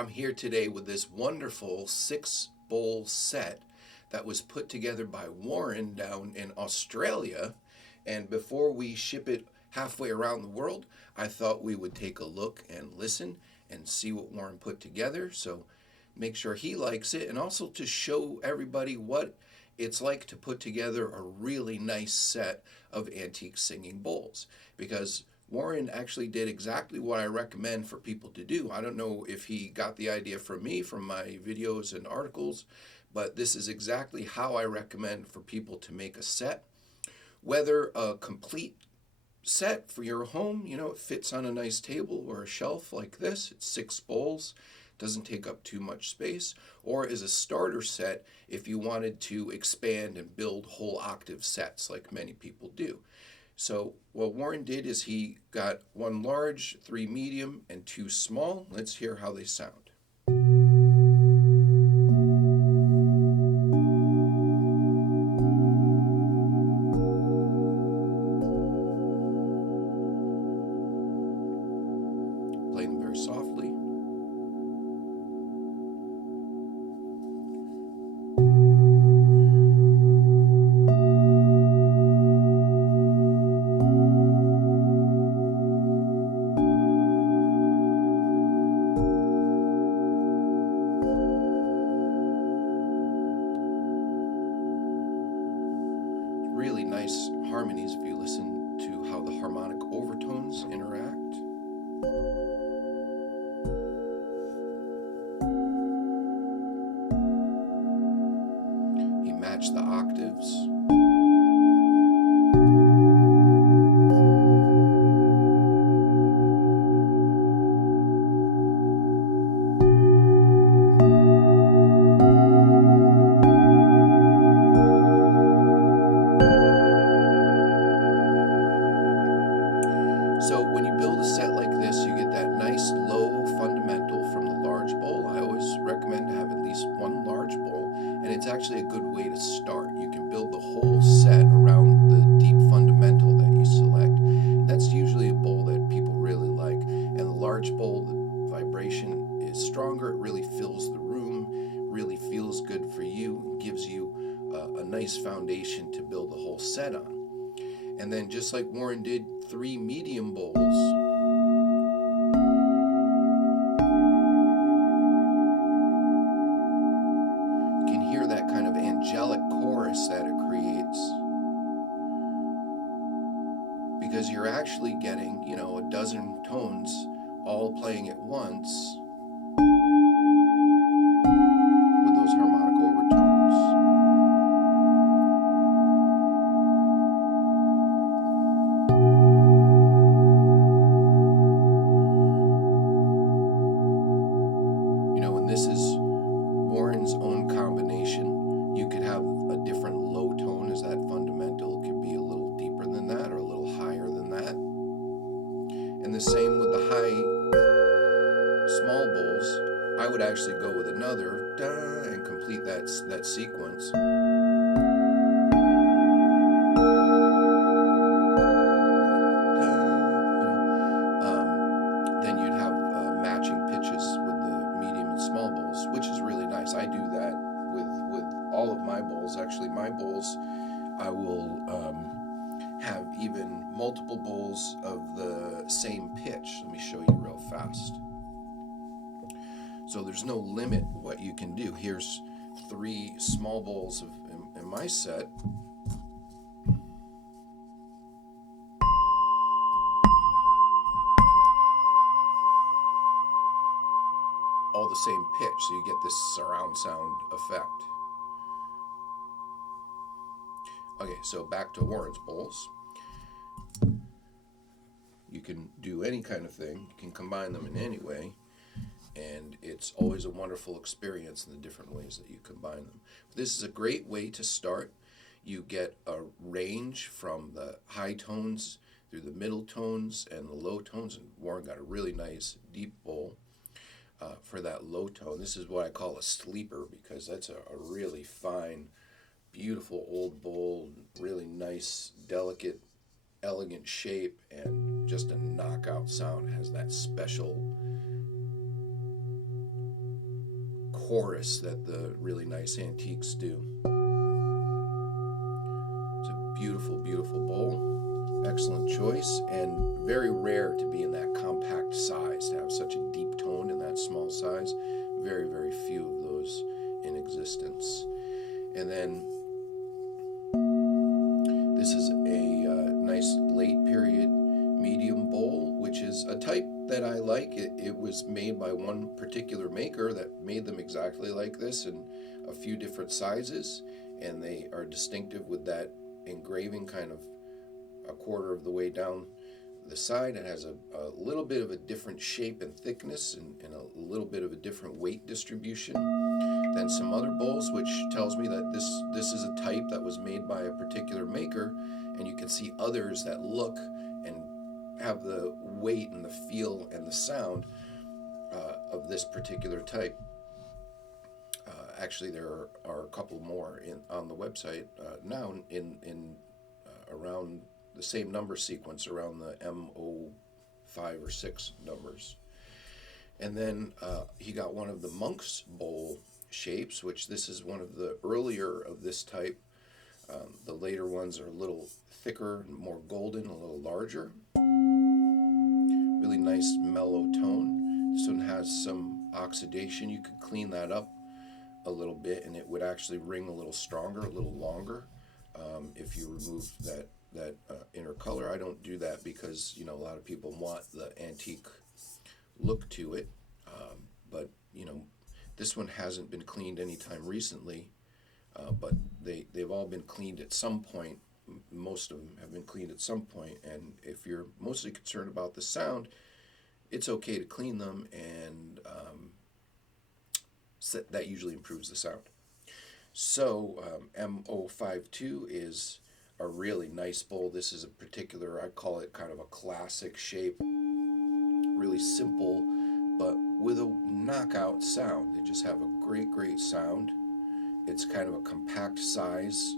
I'm here today with this wonderful 6-bowl set that was put together by Warren down in Australia. And before we ship it halfway around the world, I thought we would take a look and listen and see what Warren put together. So make sure he likes it, and also to show everybody what it's like to put together a really nice set of antique singing bowls, because Warren actually did exactly what I recommend for people to do. I don't know if he got the idea from me, from my videos and articles, but this is exactly how I recommend for people to make a set. Whether a complete set for your home, it fits on a nice table or a shelf like this. It's 6 bowls, doesn't take up too much space, or as a starter set if you wanted to expand and build whole octave sets like many people do. So what Warren did is he got 1 large, 3 medium, and 2 small. Let's hear how they sound. Play them very softly. Really nice harmonies if you listen to how the harmonic overtones interact. He matched the octaves. So when you build a set like this, you get that nice low fundamental from the large bowl. I always recommend to have at least 1 large bowl, and it's actually a good way to start. You can build the whole set around the deep fundamental that you select. That's usually a bowl that people really like. And the large bowl, the vibration is stronger. It really fills the room, really feels good for you, and gives you a nice foundation to build the whole set on. And then just like Warren did, 3 medium bowls. You can hear that kind of angelic chorus that it creates, because you're actually getting, a dozen tones all playing at once with those harmonic overtones. This is Warren's own combination. You could have a different low tone as that fundamental. It could be a little deeper than that or a little higher than that. And the same with the high small bowls. I would actually go with another da and complete that sequence. Then you'd have matching pitches with the medium and small bowls, which is really nice. I do that with all of my bowls. Actually, my bowls, I will have even multiple bowls of the same pitch. Let me show you real fast. So there's no limit what you can do. Here's 3 small bowls in my set. All the same pitch, so you get this surround sound effect. Okay, so back to Warren's bowls. You can do any kind of thing. You can combine them in any way, and it's always a wonderful experience in the different ways that you combine them. This is a great way to start. You get a range from the high tones through the middle tones and the low tones, and Warren got a really nice deep bowl. For that low tone. This is what I call a sleeper, because that's a really fine, beautiful old bowl, really nice, delicate, elegant shape, and just a knockout sound. It has that special chorus that the really nice antiques do. It's a beautiful, beautiful bowl. Excellent choice, and very rare to be in that compact size, to have such a deep tone in that small size. Very, very few of those in existence. And then this is a nice late period medium bowl, which is a type that I like. It was made by one particular maker that made them exactly like this in a few different sizes, and they are distinctive with that engraving kind of a quarter of the way down the side. It has a little bit of a different shape and thickness, and a little bit of a different weight distribution than some other bowls, which tells me that this is a type that was made by a particular maker, and you can see others that look and have the weight and the feel and the sound of this particular type. Actually, there are a couple more on the website now in around the same number sequence, around the M05 or 6 numbers. And then he got one of the monk's bowl shapes, which this is one of the earlier of this type. The later ones are a little thicker, more golden, a little larger. Really nice mellow tone. This one has some oxidation. You could clean that up a little bit, and it would actually ring a little stronger, a little longer, if you remove that inner color. I don't do that because a lot of people want the antique look to it, but this one hasn't been cleaned anytime recently, but they've all been cleaned at some point. Most of them have been cleaned at some point, and if you're mostly concerned about the sound, it's okay to clean them, and that usually improves the sound. So M052 is a really nice bowl. This is a particular, I call it kind of a classic shape, really simple, but with a knockout sound. They just have a great, great sound. It's kind of a compact size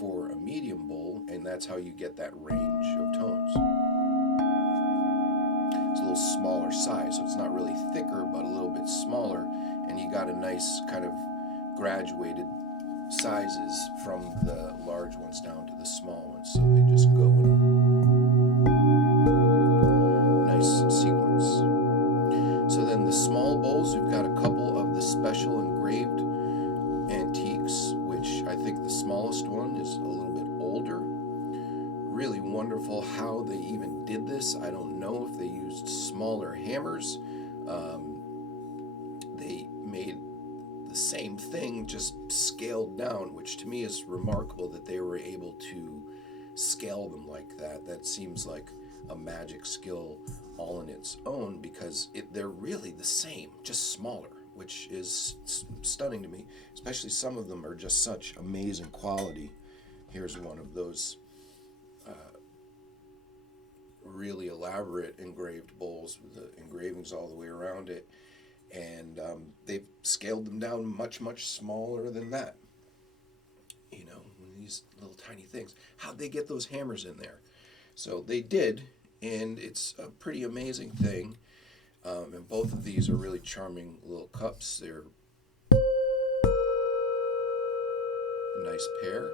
for a medium bowl, and that's how you get that range of tones. It's a little smaller size, so it's not really thicker, but a little bit smaller, and you got a nice kind of graduated sizes from the large ones down to the small ones, so they just go in a nice sequence. So then the small bowls, we've got a couple of the special engraved antiques, which I think the smallest one is a little bit older. Really wonderful how they even did this. I don't know if they used smaller hammers. They made the same thing, just scaled down, which to me is remarkable that they were able to scale them like that. That seems like a magic skill all in its own, because they're really the same, just smaller, which is stunning to me. Especially some of them are just such amazing quality. Here's one of those really elaborate engraved bowls with the engravings all the way around it, and they've scaled them down much, much smaller than that. These little tiny things. How'd they get those hammers in there? So they did, and it's a pretty amazing thing. And both of these are really charming little cups. They're a nice pair.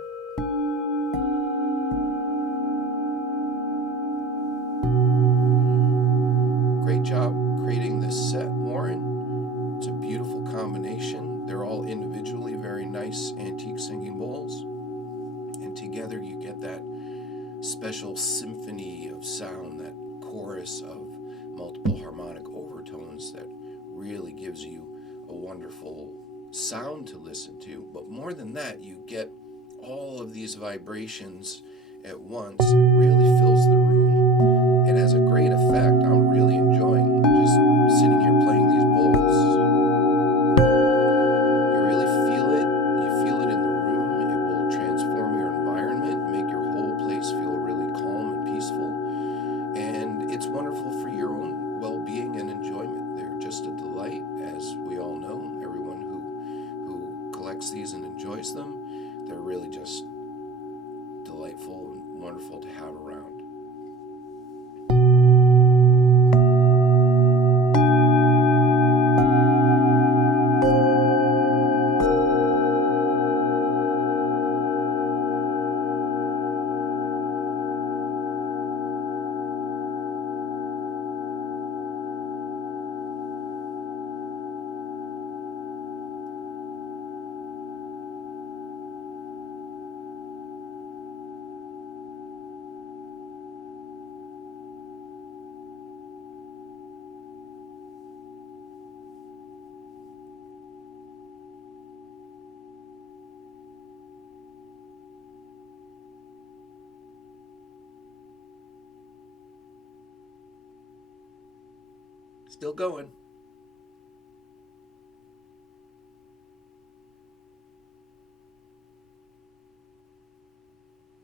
Great job creating this set, Warren. It's a beautiful combination. They're all individually very nice antique singing bowls, and together you get that special symphony of sound, that chorus of multiple harmonic overtones that really gives you a wonderful sound to listen to. But more than that, you get all of these vibrations at once. It really fills the room. It has a great effect. I'm really enjoying just sitting here playing these bowls. You really feel it. You feel it in the room. It will transform your environment, make your whole place feel really calm and peaceful. And it's wonderful for your own well-being and enjoyment. They're just a delight, as we all know. Everyone who collects these and enjoys them, they're really just delightful and wonderful to have around. Still going.